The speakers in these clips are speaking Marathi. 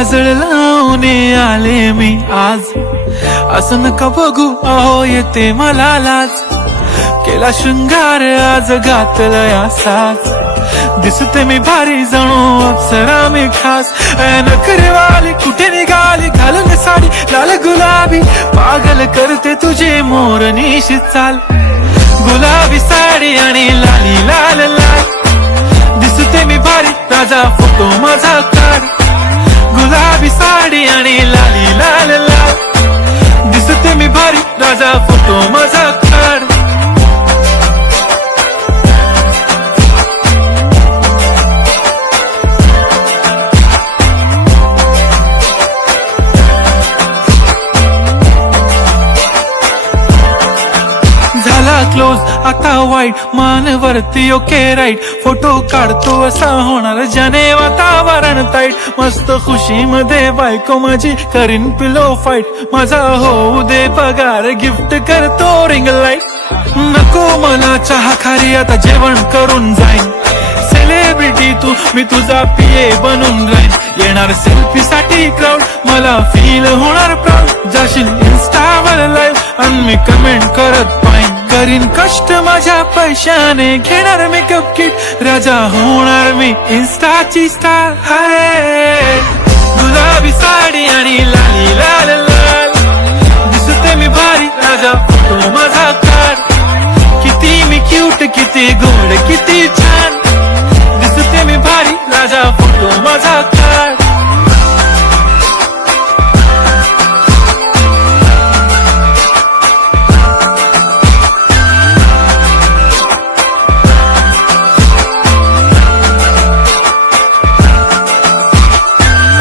काजळ लावून आले मी आज, असं नका बघू अहो येते मला लाज. केला शृंगार आज घातलाय असाच, दिसते मी भारी जणू अप्सरा मी खास. नखरेवाली कुठे निघाली घालून साडी लाल गुलाबी, पागल करते तुझे मोरनीशी चाल. गुलाबी साडी आणि लाली लाल लाल, दिसते मी भारी ताजा फोटो माझा काढ. गुलाबी साडी आणि लाली लाल लाल, दिसते मी भारी ताजा फोटो माझा काढ. क्लोज आता वाईट मानवरती ओके राईट, फोटो काढतो असा होणार ज्याने वातावरण ताईट. मस्त खुशी मध्ये बायको माझी करीन पिलो फाईट, माझा होऊ दे पगार गिफ्ट करतो रिंग लाईट. नको मला चहा खारी आता जेवण करून जाईन, सेलिब्रिटी तू मी तुझा पिये बनून राहीन. येणार सेल्फी साठी क्राऊड मला फील होणार प्राऊड, जाशील इन्स्टावर लाईव्ह आणि मी कमेंट करत पाहिन. करीन कष्ट माझ्या पैशाने घेणार मेकअप किट, राजा होणार मी इन्स्टाची स्टार. हाय गुलाबी साडी आणि लाली लाल लाल, दिसते मी भारी राजा फोटो माझा काढ. किती मी क्यूट किती गोड किती छान, दिसते मी भारी राजा फोटो माझा काढ.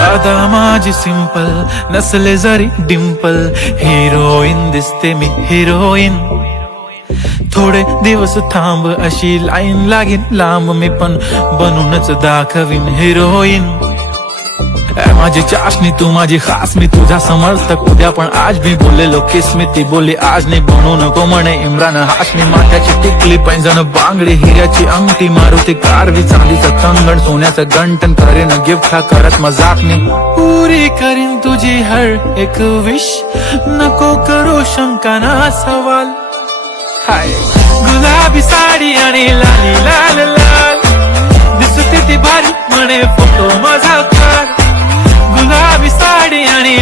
आता माझी सिंपल नसले जरी डिंपल, हिरोईन दिसते मी हिरोईन. थोडे दिवस थांब अशी लाईन लागेल लांब, मी पण बनूनच दाखवीन हिरोईन. माझी चाशनी तू माझी खास, मी तुझा समर्थक उद्या पण आज मी बोललेलो किस मी, ती बोलली आज नाही बनू नको म्हणे इम्रान हाशमी. माथ्याची टिकली पैंजण बांगडी हिऱ्याची अंगठी, मारुती कारवी चांदीचं कंगण सोन्याचं गंटन, करीन गिफ्ट हा करत मजाक मी. पुरी करीन तुझी हर एक विश, नको करू शंका ना सवाल. हाय गुलाबी साडी आणि लाली लाल लाल, दिसते ती भारी म्हणे फोटो माझा काढ. गुलाबी साडी आणि